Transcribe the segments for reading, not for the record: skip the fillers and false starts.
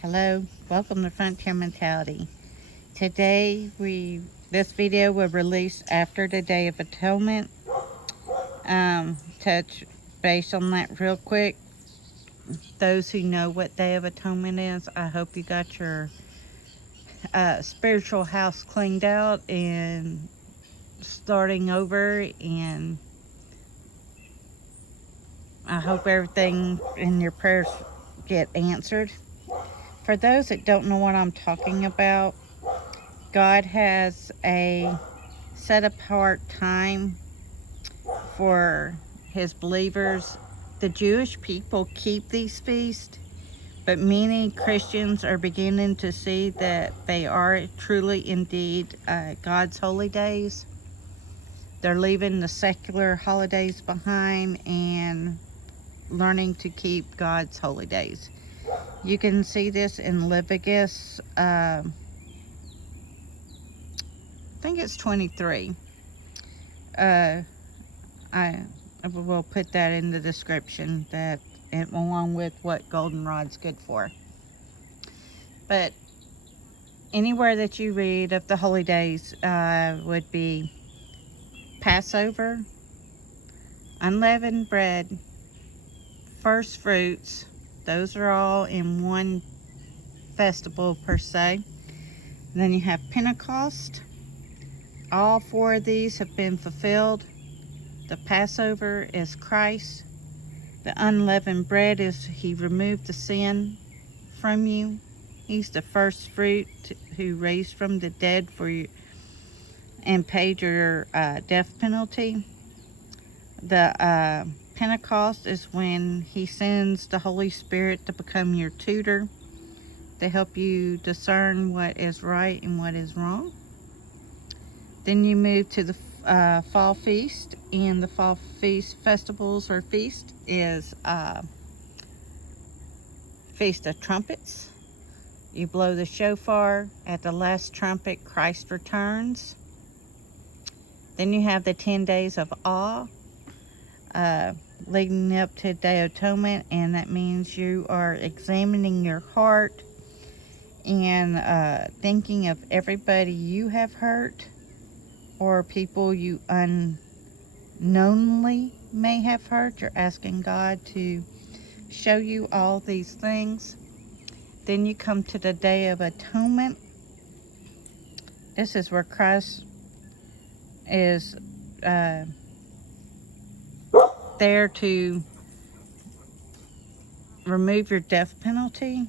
Hello, welcome to Frontier Mentality. Today, this video will release after the Day of Atonement. Touch base on that real quick. Those who know what Day of Atonement is, I hope you got your spiritual house cleaned out and starting over, and I hope everything in your prayers get answered. For those that don't know what I'm talking about, God has a set apart time for his believers. The Jewish people keep these feasts, but many Christians are beginning to see that they are truly indeed God's holy days. They're leaving the secular holidays behind and learning to keep God's holy days. You can see this in Leviticus, I think it's 23. I will put that in the description, that along with what Goldenrod's good for. But anywhere that you read of the holy days would be Passover, unleavened bread, first fruits. Those are all in one festival per se. And then you have Pentecost. All four of these have been fulfilled. The Passover is Christ. The unleavened bread is he removed the sin from you. He's the first fruit who raised from the dead for you and paid your death penalty. The Pentecost is when he sends the Holy Spirit to become your tutor, to help you discern what is right and what is wrong. Then you move to the fall feast, and the fall feast festivals or feast is Feast of Trumpets. You blow the shofar. At the last trumpet, Christ returns. Then you have the 10 days of awe, leading up to Day of Atonement, and that means you are examining your heart and thinking of everybody you have hurt or people you unknowingly may have hurt. You're asking God to show you all these things. Then you come to the Day of Atonement. This is where Christ is there to remove your death penalty.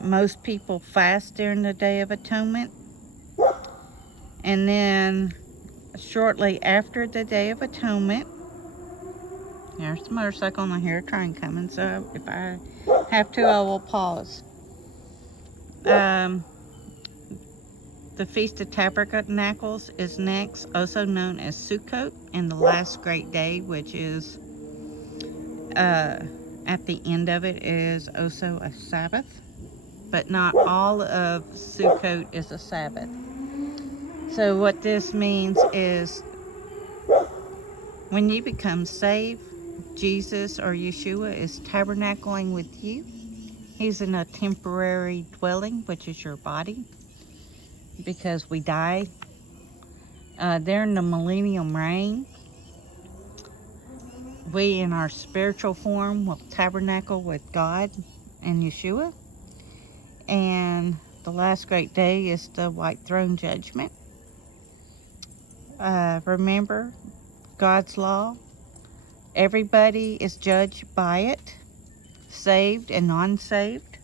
Most people fast during the Day of Atonement. And then shortly after the Day of Atonement, there's the motorcycle and I hear a train coming, so if I have to, I will pause. The Feast of Tabernacles is next, also known as Sukkot, and the last great day, which is at the end of it, is also a Sabbath. But not all of Sukkot is a Sabbath. So what this means is when you become saved, Jesus or Yeshua is tabernacling with you. He's in a temporary dwelling, which is your body, because we die. During the millennium reign, we in our spiritual form will tabernacle with God and Yeshua. And the last great day is the white throne judgment. Remember God's law. Everybody is judged by it, saved and non-saved.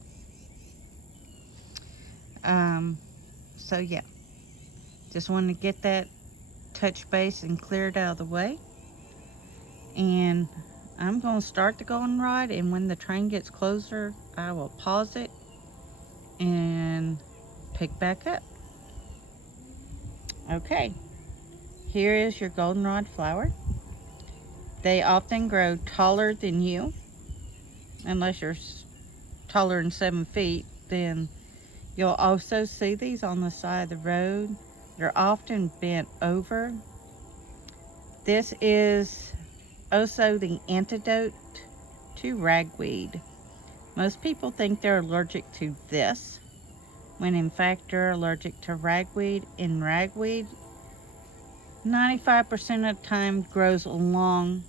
So yeah, just wanted to get that touch base and cleared out of the way. And I'm going to start the Goldenrod, and when the train gets closer, I will pause it and pick back up. Okay, here is your Goldenrod flower. They often grow taller than you. Unless you're taller than 7 feet, then you'll also see these on the side of the road. They're often bent over. This is also the antidote to ragweed. Most people think they're allergic to this, when in fact they're allergic to ragweed. And ragweed, 95% of the time, grows along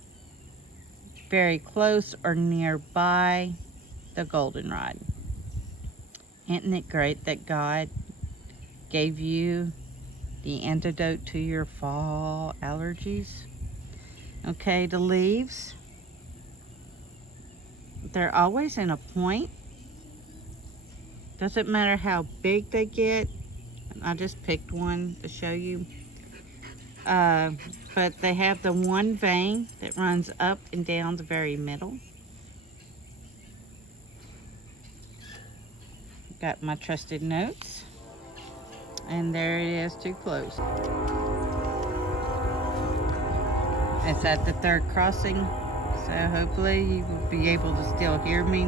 very close or nearby the goldenrod. Isn't it great that God gave you the antidote to your fall allergies? Okay, the leaves, they're always in a point. Doesn't matter how big they get. I just picked one to show you. But they have the one vein that runs up and down the very middle. Got my trusted notes. And there it is too close. It's at the third crossing, so hopefully you will be able to still hear me.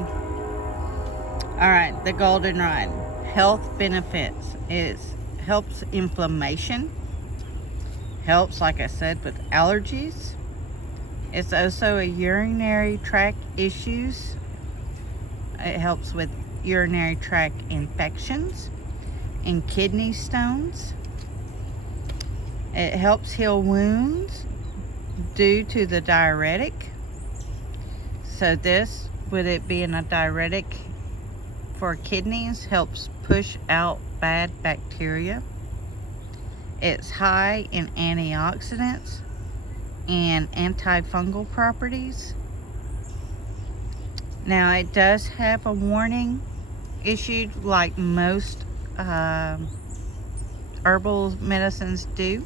Alright, the goldenrod. Health benefits. It helps inflammation. Helps, like I said, with allergies. It's also a urinary tract issues. It helps with urinary tract infections and kidney stones. It helps heal wounds due to the diuretic. So this, with it being a diuretic for kidneys, helps push out bad bacteria. It's high in antioxidants and antifungal properties. Now it does have a warning issued like most herbal medicines do.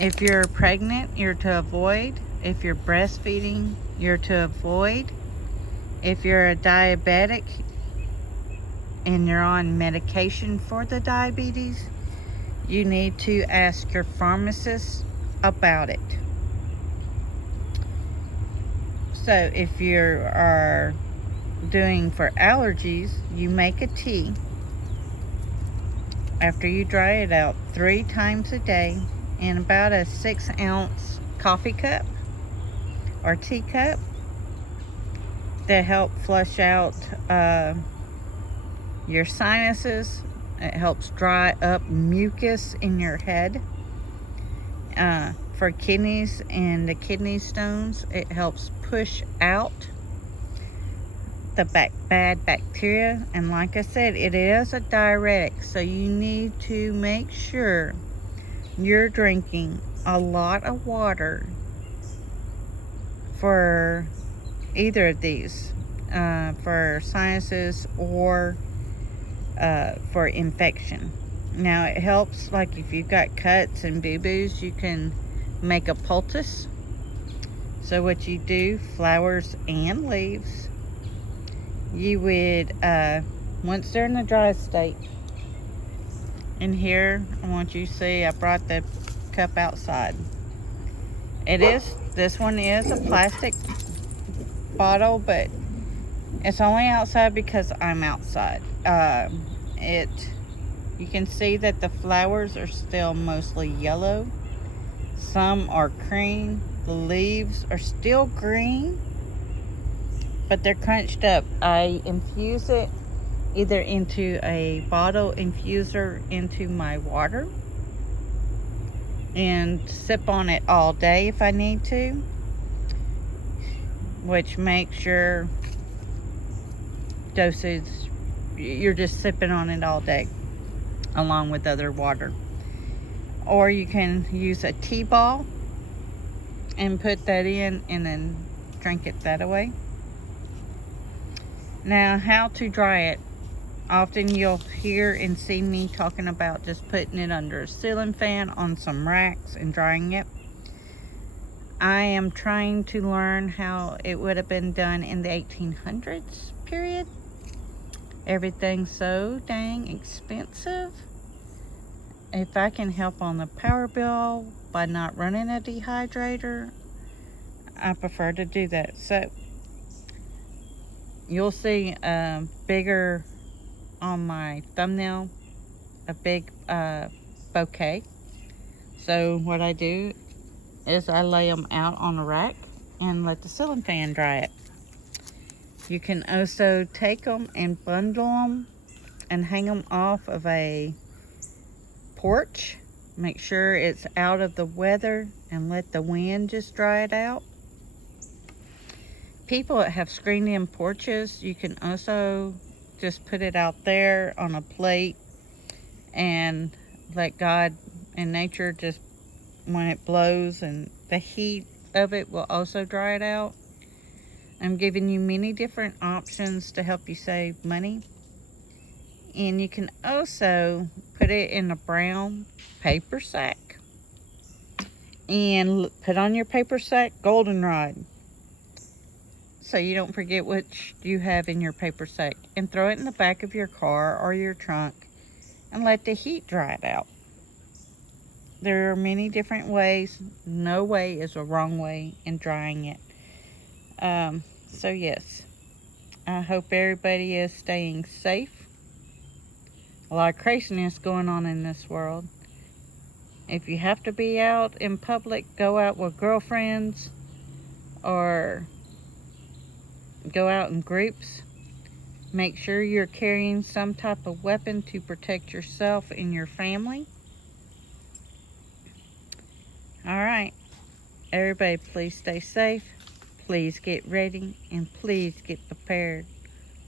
If you're pregnant, you're to avoid. If you're breastfeeding, you're to avoid. If you're a diabetic and you're on medication for the diabetes, you need to ask your pharmacist about it. So if you are doing for allergies, you make a tea. After you dry it out 3 times a day in about a 6-ounce coffee cup or teacup to help flush out your sinuses. It helps dry up mucus in your head. For kidneys and the kidney stones, it helps push out the bad bacteria. And like I said, it is a diuretic, so you need to make sure you're drinking a lot of water for either of these, for sinuses or for infection. Now it helps, like if you've got cuts and boo-boos, you can make a poultice. So what you do, flowers and leaves, you would, once they're in the dry state, and here I want you to see I brought the cup outside. This one is a plastic bottle, but it's only outside because I'm outside. You can see that the flowers are still mostly yellow. Some are cream. The leaves are still green, but they're crunched up. I infuse it either into a bottle infuser into my water and sip on it all day if I need to, which makes your dosage, you're just sipping on it all day along with other water. Or you can use a tea ball and put that in and then drink it that way. Now, how to dry it. Often you'll hear and see me talking about just putting it under a ceiling fan on some racks and drying it. I am trying to learn how it would have been done in the 1800s period. Everything's so dang expensive. If I can help on the power bill by not running a dehydrator, I prefer to do that. So you'll see bigger on my thumbnail, a big bouquet. So what I do is I lay them out on a rack and let the ceiling fan dry it. You can also take them and bundle them and hang them off of a porch. Make sure it's out of the weather and let the wind just dry it out. People that have screened-in porches, you can also just put it out there on a plate and let God and nature just, when it blows, and the heat of it will also dry it out. I'm giving you many different options to help you save money. And you can also put it in a brown paper sack and put on your paper sack Goldenrod, so you don't forget which you have in your paper sack, and throw it in the back of your car or your trunk and let the heat dry it out. There are many different ways. No way is a wrong way in drying it. So yes, I hope everybody is staying safe. A lot of craziness going on in this world. If you have to be out in public, go out with girlfriends or go out in groups. Make sure you're carrying some type of weapon to protect yourself and your family. Alright, everybody, please stay safe. Please get ready and please get prepared.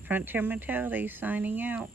Frontier Mentality signing out.